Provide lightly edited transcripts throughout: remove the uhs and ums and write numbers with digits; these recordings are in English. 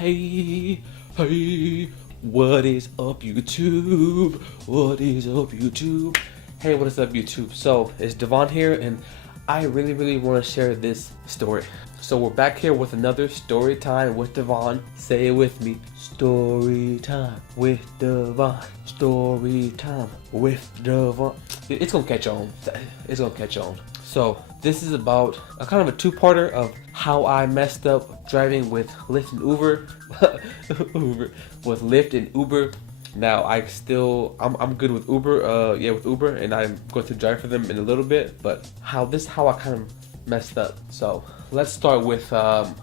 Hey, hey, what is up, YouTube? What is up, YouTube? Hey, what is up, YouTube? So, it's Devon here, and I really want to share this story. So, we're back here with another story time with Devon. Say it with me. Story time with Devon. Story time with Devon. It's gonna catch on. It's gonna catch on. So, this is about a kind of a two-parter of how I messed up driving with Lyft and Uber. With Lyft and Uber. Now I'm good with Uber, with Uber, and I'm going to drive for them in a little bit. But how I kind of messed up. So let's start with Lyft.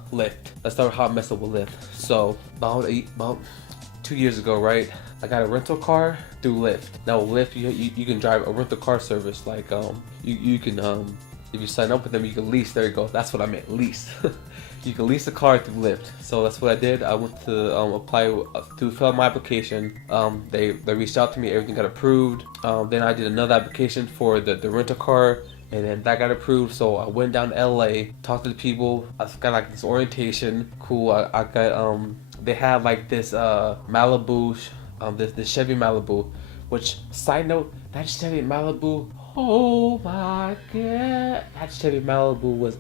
Let's start with how I messed up with Lyft. So about 2 years ago, right? I got a rental car through Lyft. Now Lyft, you can drive a rental car service. Like you can if you sign up with them, you can lease. There you go. That's what I meant, lease. You can lease a car through Lyft. So that's what I did. I went to apply to fill out my application. They reached out to me. Everything got approved. Then I did another application for the rental car, and then that got approved. So I went down to LA, talked to the people. I got like this orientation. Cool. I got they had like this Malibu, this Chevy Malibu. Which, side note, that Chevy Malibu, oh my god, that Chevy Malibu was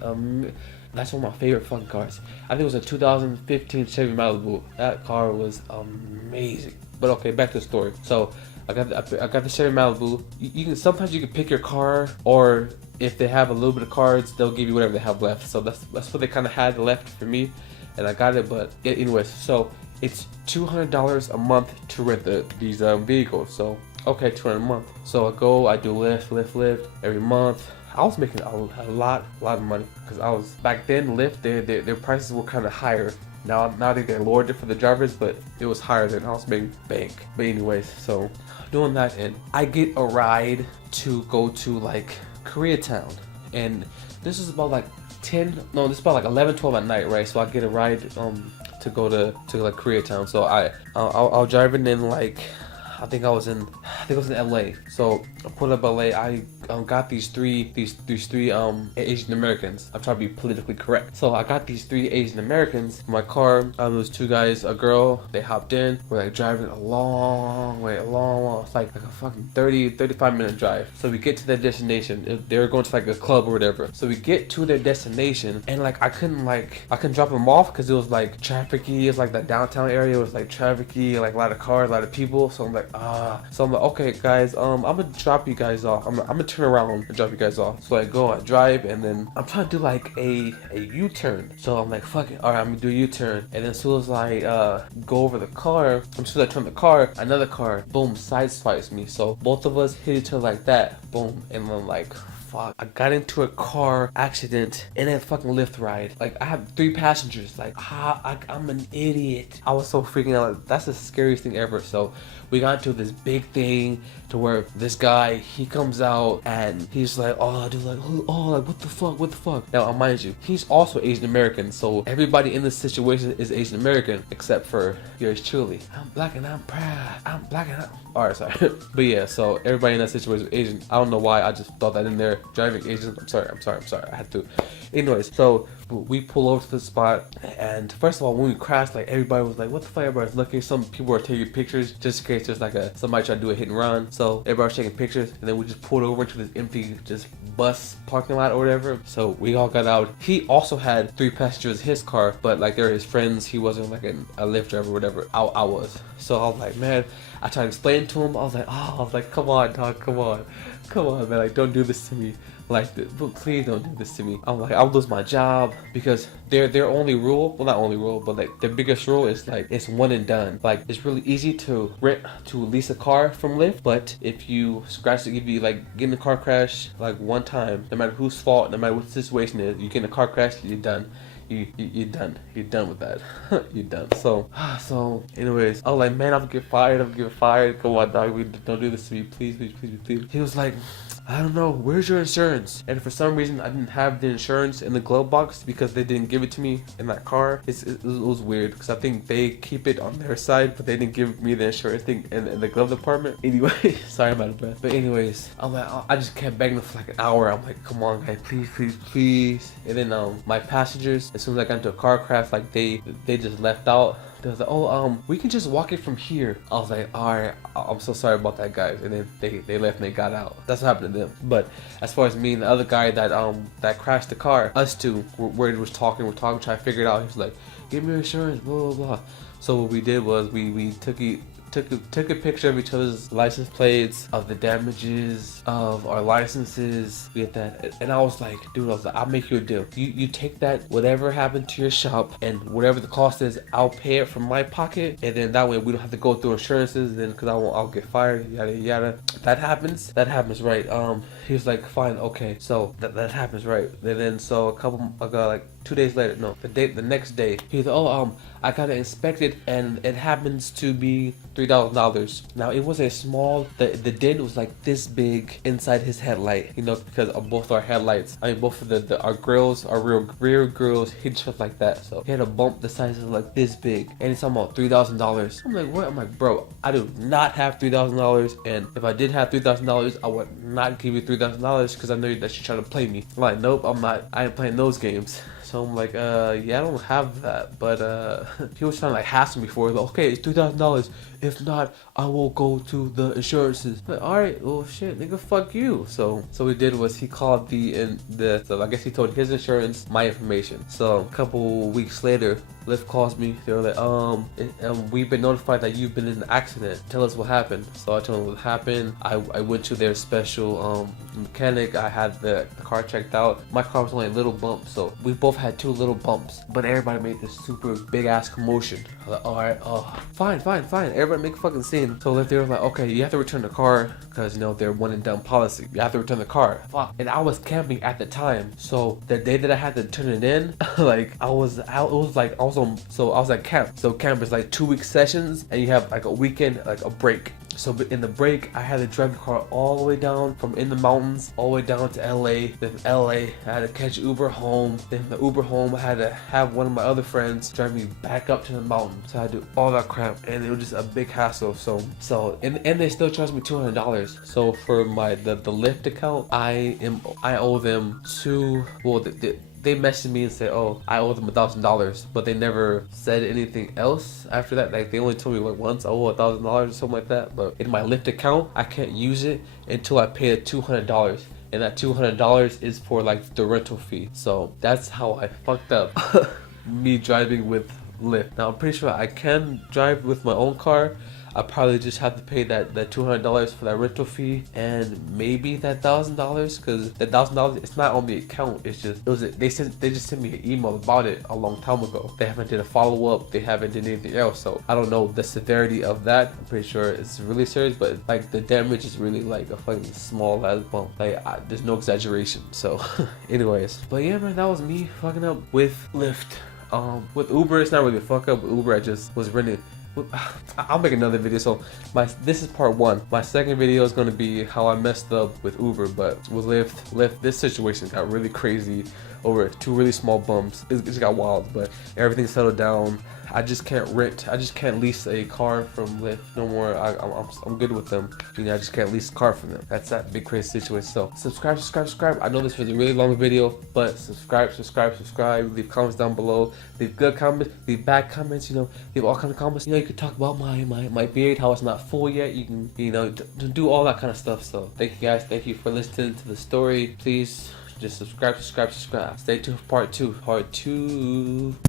that's one of my favorite fucking cars. I think it was a 2015 Chevy Malibu. That car was amazing. But okay, back to the story. So I got the Chevy Malibu. You can sometimes you can pick your car, or if they have a little bit of cards, they'll give you whatever they have left. So that's what they kind of had left for me, and I got it. But anyways, so it's $200 a month to rent these vehicles. So okay, $200 a month. So I do Lyft every month. I was making a lot of money because I was back then. Lyft, their prices were kind of higher. Now they lowered it for the drivers, but it was higher than I was making bank. But anyways, so doing that, and I get a ride to go to like Koreatown, and this is about like this is about like 11, 12 at night, right? So I get a ride to go to like Koreatown. So I'll driving in like I think I was in LA. So I pulled up LA. I got these three Asian Americans. I'm trying to be politically correct. So I got these three Asian Americans in my car. There was two guys, a girl. They hopped in. We're like driving a long way. It's like a fucking 35 minute drive. So we get to their destination. They were going to like a club or whatever. So we get to their destination, and like I couldn't drop them off because it was like trafficy. It's like that downtown area was like trafficy, like a lot of cars, a lot of people. So I'm like, okay guys, I'm gonna drop you guys off. I'm gonna turn around and drop you guys off. So I go, I drive, and then I'm trying to do like a U-turn. So I'm like, fuck it, alright, I'm gonna do a U-turn. And then as soon as I go over the car, as soon as I turn the car, another car, boom, sideswipes me. So both of us hit each other like that, boom, and then like, fuck, I got into a car accident in a fucking Lyft ride. Like I have 3 passengers. Like I'm an idiot. I was so freaking out. That's the scariest thing ever. So we got into this big thing to where this guy, he comes out and he's like, oh dude, like what the fuck. Now mind you, he's also Asian American. So everybody in this situation is Asian American except for yours truly. I'm black and I'm proud. I'm black and I'm alright, sorry. But yeah, so everybody in that situation is Asian. I don't know why I just thought that in there. Driving Asian. I'm sorry. I had to. Anyways, so we pull over to the spot, and first of all, when we crashed, like everybody was like, "What the fuck?" Everybody's looking. Some people were taking pictures just in case there's like somebody trying to do a hit and run. So everybody was taking pictures, and then we just pulled over into this empty just bus parking lot or whatever. So we all got out. He also had 3 passengers in his car, but like they're his friends. He wasn't like a Lyft driver or whatever. I was. So I was like, man. I tried to explain to him. I was like, come on, dog, come on, man. Like, don't do this to me. Like, please don't do this to me. I'm like, I'll lose my job because their only rule, well, not only rule, but like their biggest rule is like it's one and done. Like, it's really easy to lease a car from Lyft, but if you scratch it, if you like get in a car crash like one time, no matter whose fault, no matter what the situation is, you get in a car crash, you're done. You're done. You're done with that. You're done. So anyways, I was like, man, I'm gonna get fired. Come on, dog. Don't do this to me. Please. He was like, I don't know, where's your insurance? And for some reason, I didn't have the insurance in the glove box because they didn't give it to me in that car. It was weird because I think they keep it on their side, but they didn't give me the insurance thing in the glove department. Anyway, sorry about it, man. But anyways, I'm like, I just kept begging for like an hour. I'm like, come on, guys, please. And then my passengers, as soon as I got into a car crash, like they just left out. They was like, oh, we can just walk it from here. I was like, all right, I'm so sorry about that, guys. And then they left and they got out. That's what happened to them. But as far as me and the other guy that crashed the car, us two, we're talking, trying to figure it out. He was like, give me your insurance, blah, blah, blah. So what we did was we took a picture of each other's license plates, of the damages of our licenses. We had that, and I was like, dude, I'll make you a deal. You take that, whatever happened to your shop, and whatever the cost is, I'll pay it from my pocket, and then that way we don't have to go through insurances. Then, because I'll get fired, yada yada. That happens, right? He was like, fine, okay. So that happens, right? And then so like 2 days later, no, the next day, he's like, oh, I got it inspected, and it happens to be $3,000. Now it was a small, the dent was like this big inside his headlight, you know, because of both our headlights. I mean, both of our grills, our rear grills hit just like that. So he had a bump the size of like this big, and he's talking about $3,000. I'm like, what? I'm like, bro, I do not have $3,000, and if I did have $3,000, I would not give you $3,000 because I know that you're trying to play me. I'm like, nope, I'm not. I ain't playing those games. So I'm like, yeah, I don't have that, but he was trying to like hassle me for it. Like, okay, it's $3,000. If not, I will go to the insurances. But all right, well, shit, nigga, fuck you. So what he did was he called so I guess he told his insurance my information. So a couple weeks later, Lyft calls me. They were like, we've been notified that you've been in an accident. Tell us what happened. So I told them what happened. I went to their special mechanic. I had the car checked out. My car was only a little bump, so we both had 2 little bumps, but everybody made this super big ass commotion. I was like, all right, fine. Everybody make a fucking scene. So they were like, okay, you have to return the car because you know they're one and done policy. You have to return the car. Fuck. And I was camping at the time, so the day that I had to turn it in, like I was at camp. So camp is like 2-week sessions, and you have like a weekend, like a break. So in the break, I had to drive the car all the way down from in the mountains, all the way down to LA. Then LA, I had to catch Uber home. Then the Uber home, I had to have one of my other friends drive me back up to the mountain. So I had to do all that crap, and it was just a big hassle. And they still charged me $200. So for the Lyft account, I owe them they messaged me and said, oh, I owe them $1,000, but they never said anything else after that. Like they only told me like once I owe $1,000 or something like that. But in my Lyft account, I can't use it until I pay the $200. And that $200 is for like the rental fee. So that's how I fucked up me driving with Lyft. Now I'm pretty sure I can drive with my own car. I probably just have to pay that $200 for that rental fee, and maybe that $1,000, because the $1,000, it's not on the account. They just sent me an email about it a long time ago. They haven't did a follow up. They haven't did anything else. So I don't know the severity of that. I'm pretty sure it's really serious, but like the damage is really like a fucking small ass bump. Like there's no exaggeration. So anyways, but yeah, man, that was me fucking up with Lyft. With Uber, it's not really a fuck up. With Uber, I just was renting. I'll make another video. So this is part 1. My second video is going to be how I messed up with Uber, but with Lyft, this situation got really crazy over 2 really small bumps. It just got wild, but everything settled down. I just can't lease a car from Lyft no more. I'm good with them. You know, I just can't lease a car from them. That's that big crazy situation. So subscribe. I know this was a really long video, but subscribe. Leave comments down below. Leave good comments. Leave bad comments. You know, leave all kind of comments. You know, you can talk about my beard, how it's not full yet. You can, you know, do all that kind of stuff. So thank you guys. Thank you for listening to the story. Please just subscribe. Stay tuned for part 2.